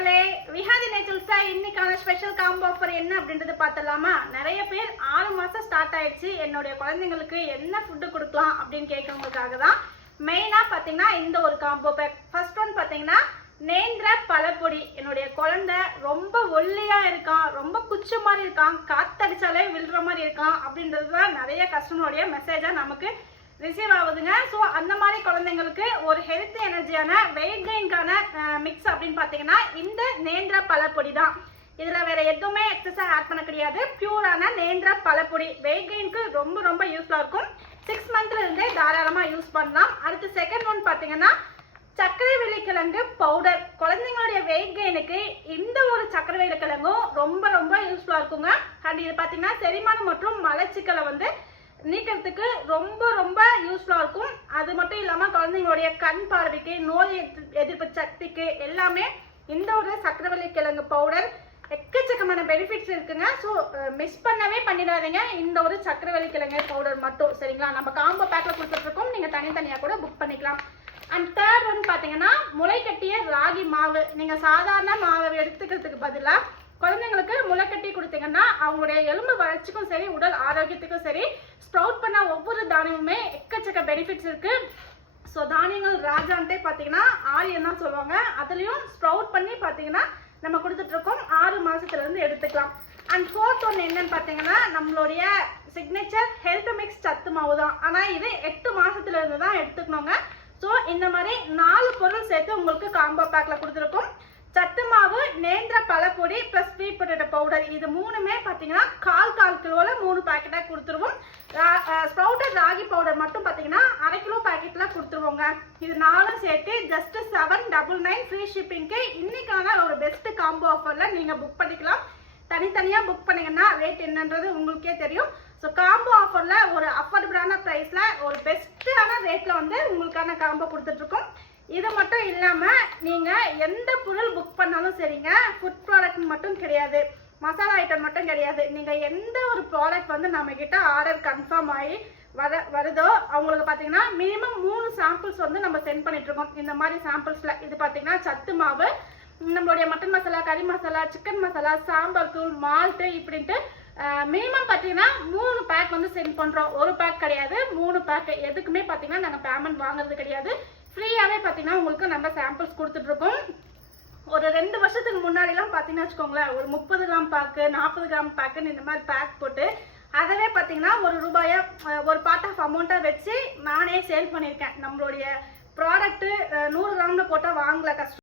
மக்களே, விஹாதி நேச்சுரல்ஸ்ல இன்னைக்கான special combo offer என்ன அப்படின்றது பார்த்தலாமா? நிறைய பேர் 6 மாசம் ஸ்டார்ட் ஆயிடுச்சு, என்னுடைய குழந்தைங்களுக்கு என்ன ஃபுட்டு கொடுக்கலாம் அப்படின்னு கேட்கறவங்களுக்காக தான் மெயினா பாத்தீங்கன்னா இந்த ஒரு காம்போ பேக். ஃபர்ஸ்ட் ஒன் பாத்தீங்கன்னா நேந்திர பழப்பொடி. என்னுடைய குழந்தை ரொம்ப ஒல்லியா இருக்கான், ரொம்ப குச்சி மாதிரி இருக்கான், காத்தடிச்சாலே விழுற மாதிரி இருக்கான் அப்படின்றது தான் நிறைய கஸ்டமருடைய மெசேஜா நமக்கு ரிசீவ் ஆகுதுங்க. ஸோ அந்த மாதிரி குழந்தைங்களுக்கு ஒரு ஹெல்த் எனர்ஜியான வெயிட் கெயின்கான மிக்ஸ் அப்படின்னு பார்த்தீங்கன்னா இந்த நேந்திர பழப்பொடி தான். இதில் வேற எதுவுமே எக்ஸஸாக ஆட் பண்ண கிடையாது. பியூரான நேந்திர பழப்பொடி வெயிட் கெயினுக்கு ரொம்ப ரொம்ப யூஸ்ஃபுல்லாக இருக்கும். 6 மந்த்ல இருந்தே தாராளமாக யூஸ் பண்ணலாம். அடுத்து செகண்ட் ஒன் பார்த்தீங்கன்னா சர்க்கரை வெள்ளிக்கிழங்கு பவுடர். குழந்தைங்களுடைய வெயிட் கெயினுக்கு இந்த ஒரு சர்க்கரை வெள்ளிக்கிழங்கும் ரொம்ப ரொம்ப யூஸ்ஃபுல்லாக இருக்குங்க. அண்ட் இது பார்த்தீங்கன்னா செரிமானம் மற்றும் மலச்சிக்கலை நீக்கிறதுக்கு ரொம்ப ரொம்ப யூஸ்ஃபுல்லாக இருக்கும். அது மட்டும் இல்லாமல் குழந்தைங்களுடைய கண் பார்வைக்கு, நோய் எதிர்ப்பு சக்திக்கு எல்லாமே இந்த ஒரு சக்கரவள்ளி கிழங்கு பவுடர் எக்கச்சக்கமான பெனிஃபிட்ஸ் இருக்குங்க. ஸோ மிஸ் பண்ணவே பண்ணிடாதீங்க இந்த ஒரு சக்கரவள்ளி கிழங்கு பவுடர் மட்டும். சரிங்களா? நம்ம காம்போ பேக்கில் கொடுத்துட்ருக்கோம், நீங்கள் தனித்தனியாக கூட புக் பண்ணிக்கலாம். அண்ட் தேர்ட் ஒன் பார்த்தீங்கன்னா முளைக்கட்டிய ராகி மாவு. நீங்கள் சாதாரண மாவை எடுத்துக்கிறதுக்கு பதிலாக குழந்தைங்களுக்கு முளைக்கட்டி கொடுத்தீங்கன்னா அவங்களுடைய எலும்பு வளர்ச்சிக்கும் சரி, உடல் ஆரோக்கியத்துக்கும் சரி, ஸ்ப்ரவுட் பண்ண ஒவ்வொரு தானியமுமே எக்கச்சக்க பெனிஃபிட்ஸ் இருக்கு. ஸோ தானியங்கள் ராஜான்ட்டே பார்த்தீங்கன்னா ஆரியன் தான் சொல்லுவாங்க. அதுலேயும் ஸ்ப்ரவுட் பண்ணி பார்த்தீங்கன்னா நம்ம கொடுத்துட்டு இருக்கோம். 6 மாசத்துல இருந்து எடுத்துக்கலாம். அண்ட் ஃபோர்த் ஒன் என்னன்னு பார்த்தீங்கன்னா நம்மளுடைய சிக்னேச்சர் ஹெல்த் மிக்ஸ் சத்து மாவு தான். ஆனால் இது 8 மாசத்துல இருந்து தான் எடுத்துக்கணுங்க. ஸோ இந்த மாதிரி 4 பொருள் சேர்த்து உங்களுக்கு காம்போ பேக்ல கொடுத்துருக்கோம். சத்து மாவு, நேந்திர பழப்பொடி பிளஸ் ஸ்வீட் பொட்டேட்டோ பவுடர், இது மூணுமே பார்த்தீங்கன்னா கால் கிலோல 3 பேக்கெட்டாக கொடுத்துருவோம். ஸ்ப்ரவுட்டட் ராகி பவுடர் மட்டும் பார்த்தீங்கன்னா 1/2 கிலோ பேக்கெட்ல கொடுத்துருவோங்க. இது 4 சேர்த்து ஜஸ்ட் 799 ஃப்ரீ ஷிப்பிங்க்கு இன்னைக்கான ஒரு பெஸ்ட் காம்போ ஆஃபர்ல நீங்க புக் பண்ணிக்கலாம். தனித்தனியாக புக் பண்ணீங்கன்னா ரேட் என்னன்றது உங்களுக்கே தெரியும். ஸோ காம்போ ஆஃபர்ல ஒரு அஃபோர்டபுளான ப்ரைஸ்ல ஒரு பெஸ்ட்டான ரேட்ல உங்களுக்கான காம்போ கொடுத்துட்ருக்கோம். இது மட்டும் இல்லாமல் நீங்கள் எந்த பொருள் புக் பண்ணாலும் சரிங்க, ஃபுட் ப்ராடக்ட் மட்டும் கிடையாது, மசாலா ஐட்டம் மட்டும் கிடையாது, நீங்கள் எந்த ஒரு ப்ராடக்ட் நம்மக்கிட்ட ஆர்டர் கன்ஃபார்ம் ஆகி வருதோ அவங்களுக்கு பார்த்தீங்கன்னா மினிமம் 3 சாம்பிள்ஸ் நம்ம சென்ட் பண்ணிட்டுருக்கோம். இந்த மாதிரி சாம்பிள்ஸில் இது பார்த்தீங்கன்னா சத்து மாவு, நம்மளுடைய மட்டன் மசாலா, கறி மசாலா, சிக்கன் மசாலா, சாம்பார் தூள், மால்ட்டு இப்படின்ட்டு மினிமம் பார்த்தீங்கன்னா 3 பேக் சென்ட் பண்ணுறோம். ஒரு பேக் கிடையாது, 3 பேக். எதுக்குமே பார்த்தீங்கன்னா நாங்கள் பேமெண்ட் வாங்குறது கிடையாது. ஃப்ரீயாகவே பார்த்தீங்கன்னா உங்களுக்கு நம்ம சாம்பிள்ஸ் கொடுத்துட்ருக்கோம். ஒரு 2 வருஷத்துக்கு முன்னாடிலாம் பார்த்தீங்கன்னா வச்சுக்கோங்களேன், ஒரு 30 கிராம் பேக்கு, 40 கிராம் பேக்குன்னு இந்த மாதிரி பேக் போட்டு அதவே பார்த்தீங்கன்னா ₹1 ஒரு பார்ட் ஆஃப் அமௌண்ட்டாக வச்சு நானே சேல் பண்ணியிருக்கேன். நம்மளுடைய ப்ராடக்ட்டு 100 கிராமில் போட்டால் வாங்கல கஷ்டம்.